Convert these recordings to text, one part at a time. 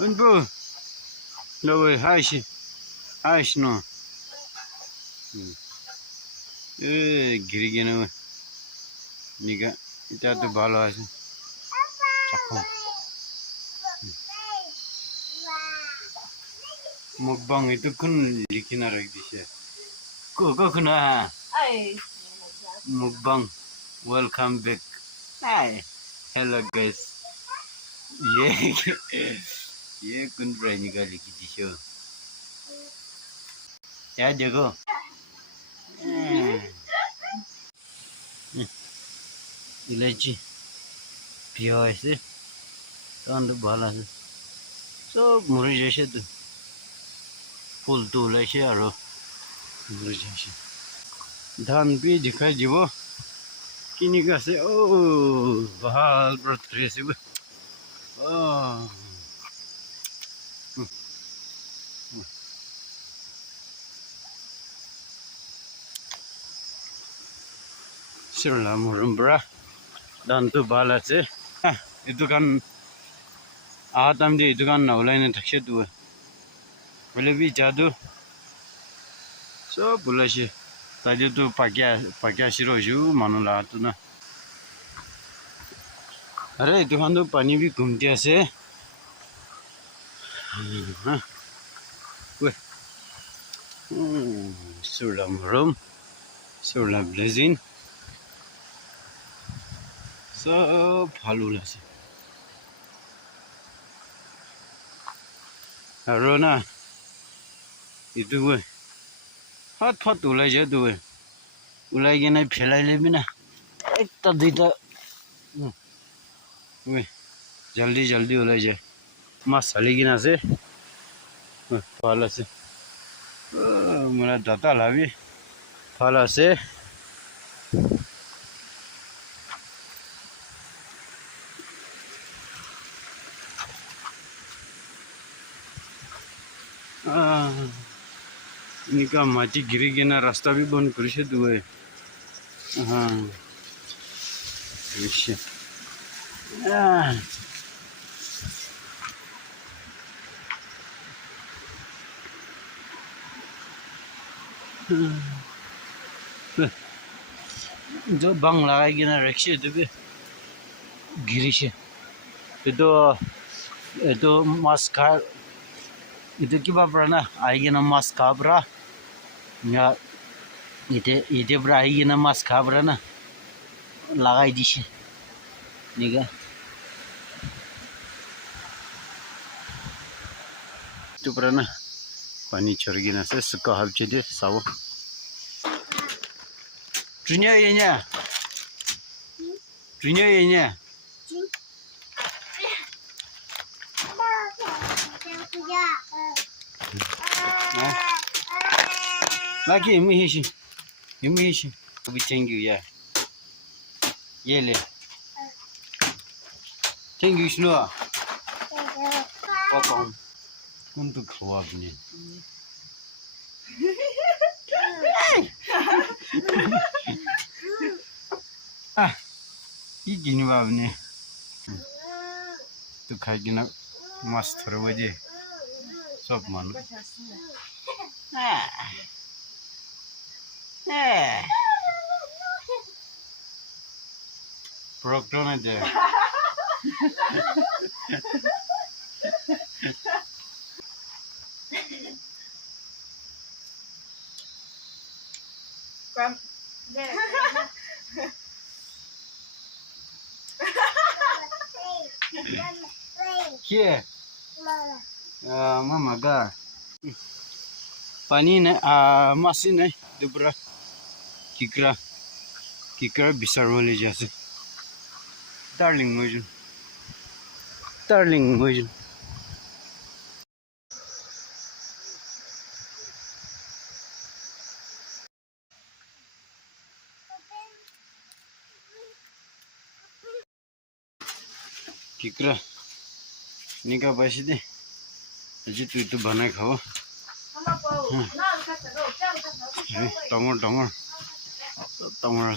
Un bro. No way, Aish no. Girigena we. Niga, ita to bhalo ache. Chakho. Mukbang itu kun likhina rakh dise. Ko kuna. Ai. Mukbang. Welcome back. Hi. Hello guys. ये कुन प्राणी का लिखी दिशो क्या देखो इलायची पिया ऐसे कांड बाला से सब मुरी जैसे तो फूल तो इलायची आरो मुरी जैसे धान भी दिखाई जीवो किन्हीं का से ओ बहाल ब्रथरे से Sirla murumbra dan tu bala se itu kan atam di itu kan naulai ne takshe tu boleh bi jadu so boleh sih tadi tu pakai siro ju manula tu na अरे itu kan tu pani bi घूमते ऐसे weh Sirla murum Sirla blazing सब फालू लासे आरो ना इदु वे हात फात उलाय जे दुवे उलाय गेनाय फेलायले बिना एकटा दुइटा वे जल्दी उलाय जे मा साली गिना से फाला से मला दाता लावी फाला से इनका माची गिरी गया ना रास्ता भी बंद कर से दुए हाँ विषय जो बंग लगाएगी ना रक्षे तो भी गिरी से itu maskar itu kiba brana aigena mas kabra ya ide bra aigena mas kabra na lagai dishi niga itu brana pani chorgina se suka habche de sawo dunya yenya lagi imihishi abi thank you ya yele thank you shno papa kuntu khwa bne igini babne tu khagina mas thorwa je sob man Proctor na je Here mama gar pani ne masin ne dubra kikra bisar wale jase darling mojun kikra nika baisi de aji tu itu banai khao टमर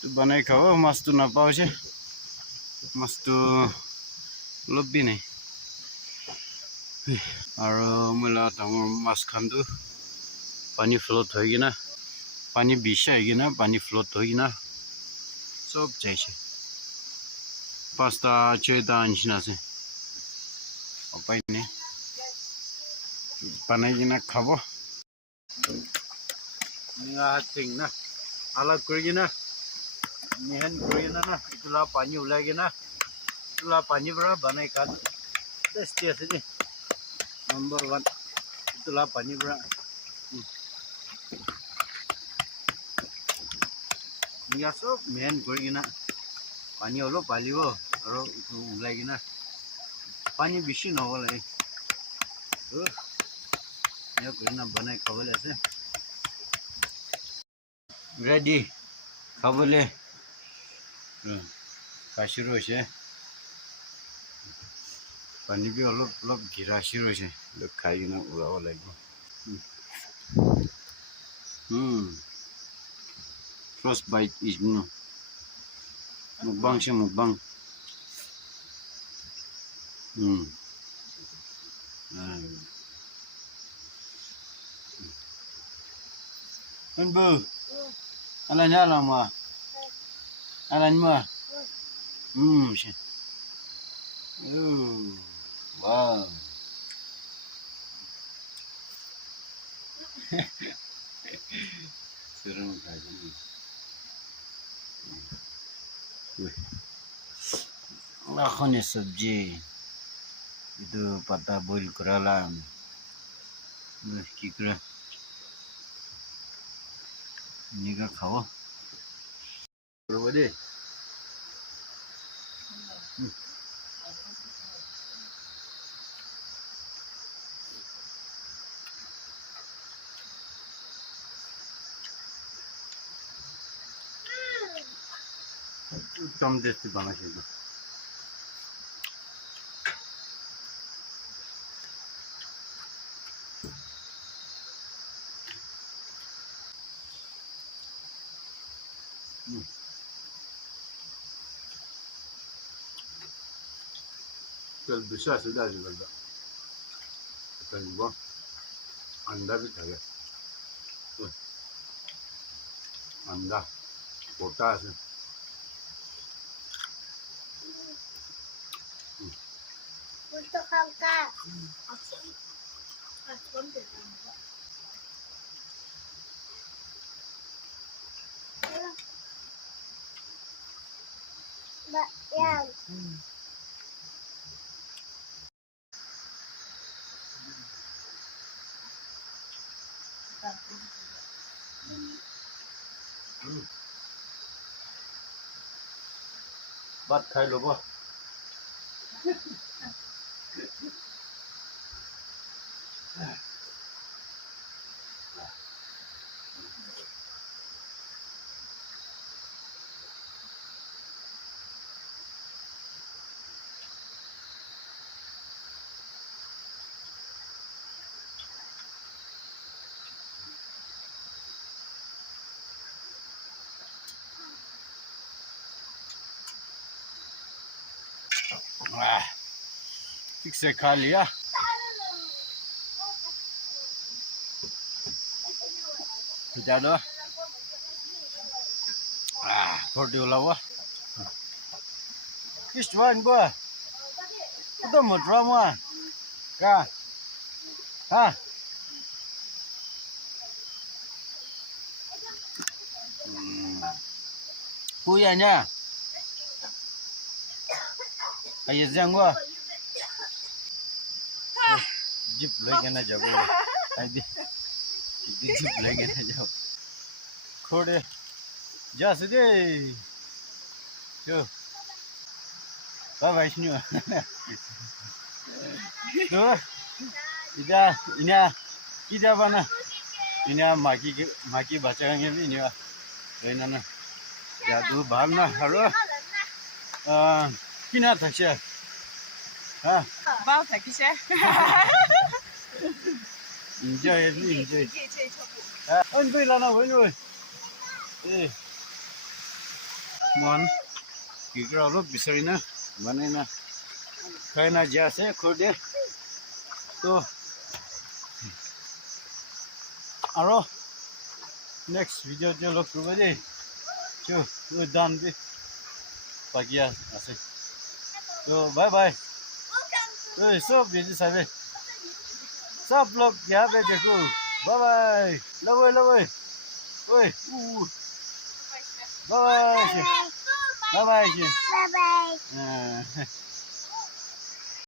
तो बनाई खाओ मस्त ना पाओ छे मस्त लोभी नहीं Aro mula tamur mas khandu pani float hoigina pani bisha hoigina pani float hoigina sob jaiche pasta cheda anshina ase opai ne panai gina khabo ninga ting na ala kurigina nihan kurigina na itula pani ulagina itula pani bra banai kan testi ase ni number 1 itulah pani bra niya so men kurigina pani olo palibo aro itu ulagina pani bishi na hola ya kurina banai khabale ase ready khabale kashiro ase pani bi olop gira shiro ase lo khaigina urawa lagbo first bite is no mukbang se mukbang Enbu ala nyala ma ala nyma she wow serem kali lakhone sabji itu pata boil kurala kikra niga khao bro de Tam desti bana şeydi. Kal bisa sudah juga. Kan gua anda bisa ya. Anda potas. Untuk angka. Mbak yang. Bat khai lo ba. ठीक से खा लिया ज़्यादा थोड़ी वाला हुआ किस one को तो मत ड्रामा क्या हाँ Kuyanya ayo jangwa jeep lagi na jabo adi jeep lagi na jabo khode ja side jo bye shnu no ina ida bana ina maki bacha nge ina ina na jadu bhalna haro kina thakse ha bao thakse enjoy oi lana oi mon kikra lo bisarina banana kaina jase khode तो आरो next video je look over there chu we done bi pagia ase so bye bye oi so busy sabe सब लोग यहाँ पे देखो bye bye लो oi bye bye bye bye Bye bye.